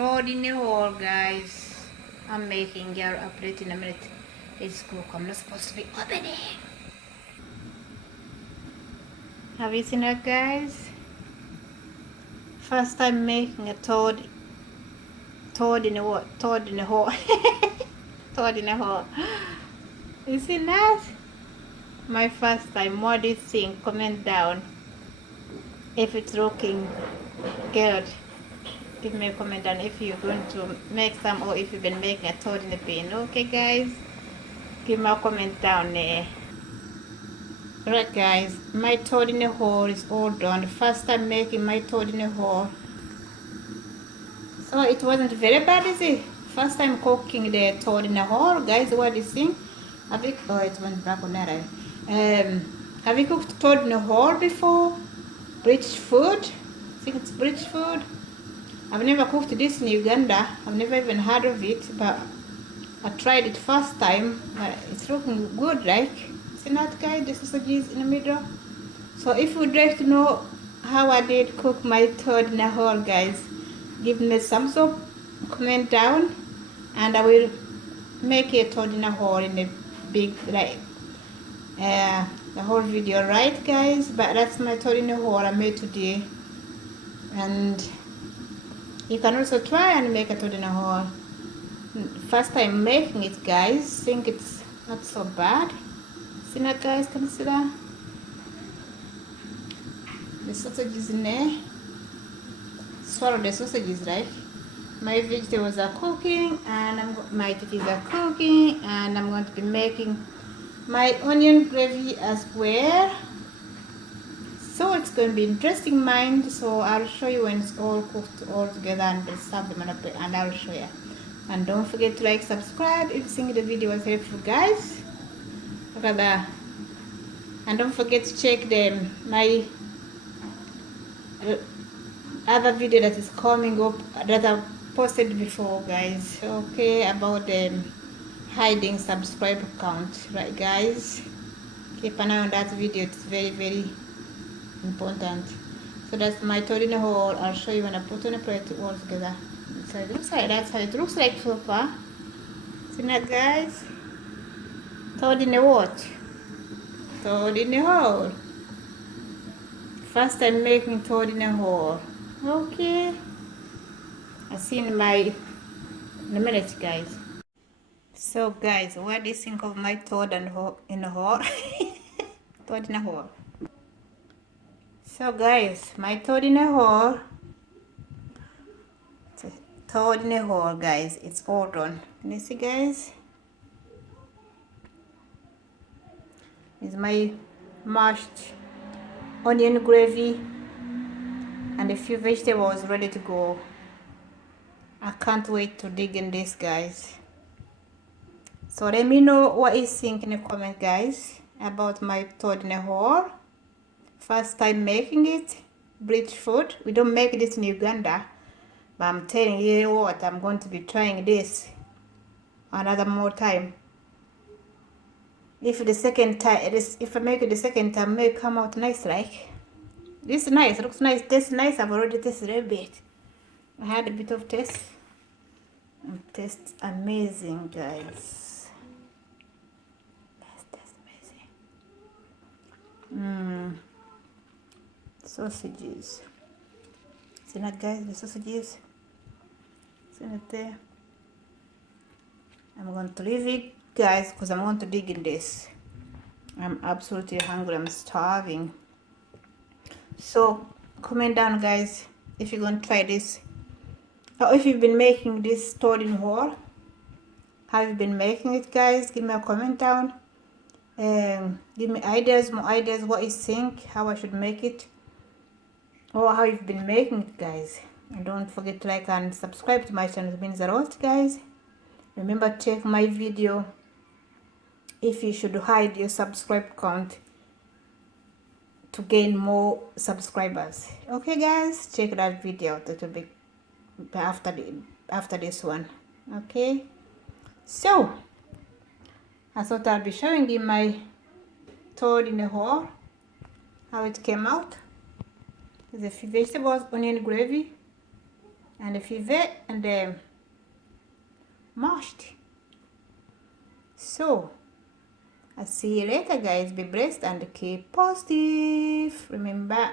Toad in the hole, guys. I'm making your update in a minute. It's cook. I'm not supposed to be opening. Have you seen that, guys? First time making a toad in the what? Toad in the hole. Toad in the hole. You seen that? My first time. What do you think? Comment down if it's looking good. Give me a comment down if you're going to make some or if you've been making a toad in the bin. Okay, guys? Give me a comment down there. Alright, guys, my toad in the hole is all done. First time making my toad in the hole. So it wasn't very bad, is it? First time cooking the toad in the hole, guys. What do you think? Have you, oh, it went black on that. Have you cooked toad in the hole before? British food? I think it's British food. I've never cooked this in Uganda. I've never even heard of it, but I tried it first time. It's looking good, like. See that, guys? The sausages in the middle. So if you'd like to know how I did cook my toad in the hole, guys, give me some thumbs up, comment down, and I will make a toad in the hole in the big, like, the whole video, right, guys? But that's my toad in the hole I made today, and you can also try and make a toad in the hole. First time making it, guys. Think it's not so bad. See that, guys? Can you see that? The sausages in there. Swallow the sausages, right? My vegetables are cooking, and my potatoes are cooking, and I'm going to be making my onion gravy as well. So it's going to be interesting, mind. So I'll show you when it's all cooked all together and serve them on a plate, and I'll show you. And don't forget to like, subscribe if you think the video was helpful, guys. Look at that. And don't forget to check my other video that is coming up that I've posted before, guys. Okay, about the hiding subscriber count, right, guys? Keep an eye on that video. It's very, very important. So that's my toad in the hole. I'll show you when I put on a plate all together. So it looks like that's how it looks like so far. See that, guys? Toad in the what? Toad in the hole. First time making toad in the hole. Okay. I'll see you in a minute, guys. So, guys, what do you think of my toad in the hole? Toad in the hole. So, guys, my toad in the hole. Toad in the hole, guys. It's all done. Can you see, guys? It's my mashed onion gravy and a few vegetables ready to go. I can't wait to dig in this, guys. So let me know what you think in the comment, guys, about my toad in the hole. First time making it. British food. We don't make this in Uganda, but I'm telling you what, I'm going to be trying this another more time. If the second time, if I make it the second time, it may come out nice, like. This is nice, looks nice, tastes nice. I've already tasted a bit. I had a bit of taste. It tastes amazing, guys. It tastes amazing. Sausages. See that, guys? The sausages. See it there? I'm going to leave it, guys, because I'm going to dig in this. I'm absolutely hungry. I'm starving. So comment down, guys, if you're going to try this, or if you've been making this toad in the hole. How you've been making it, guys? Give me a comment down. Give me ideas, more ideas, what you think, how I should make it, or how you've been making it, guys. And don't forget to like and subscribe to my channel. It means a lot, guys. Remember to check my video if you should hide your subscribe count to gain more subscribers. Okay, guys, check that video out. It will be after this one. Okay, so I thought I'll be showing you my toad in the hole, how it came out. There's a few vegetables, onion gravy, and fivet and mashed. So I'll see you later, guys. Be blessed and keep positive. Remember,